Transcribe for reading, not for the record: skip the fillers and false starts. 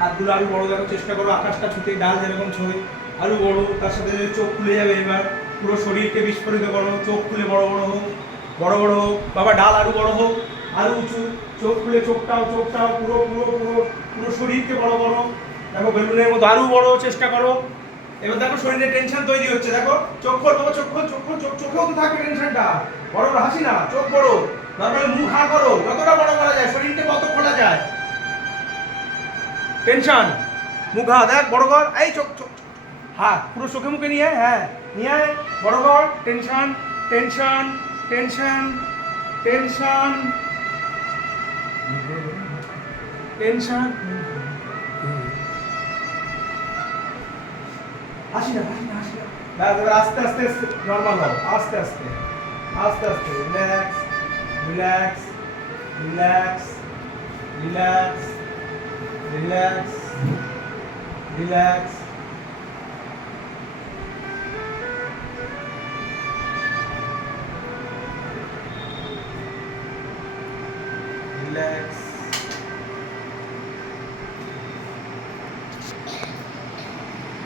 হাতগুলো আরো বড় রাখার চেষ্টা করো, আকাশটা ছুটে ডাল যেরকম ছোঁয় আরো বড়। তার সাথে চোখ খুলে যাবে, এবার পুরো শরীরকে বিস্ফোরিত করো, চোখ খুলে বড় বড় হোক, বড় বড় হোক। বাবা ডাল আরো বড় হোক, আরো উঁচু, চোখ খুলে চোখটাও পুরো পুরো পুরো পুরো শরীরকে বড় করো। দেখো বেলুনের মতো আরো বড় চেষ্টা করো। এবার দেখো শরীরে টেনশন তৈরি হচ্ছে, দেখো চোখ খোল বাবা, চোখ খোল, চোখ খোল, চোখেও তো থাকবে টেনশনটা। বড় বড় হাসি না, চোখ বড়, তারপরে মুখ হা করো, যতটা বড় করা যায়, শরীরকে কত খোলা যায়। টেনশন, মুখ হা, দেখ বড় কর, এই চোখ চোখ হা পুরো চোখে মুখে নিয়ে, হ্যাঁ নিয়ে বড় কর। Tension tension tension tension tension, হাসি না হাসি না হাসি না। এবার আস্তে আস্তে নর্মাল হও, আস্তে আস্তে আস্তে আস্তে। Relax relax relax relax relax relax. Relax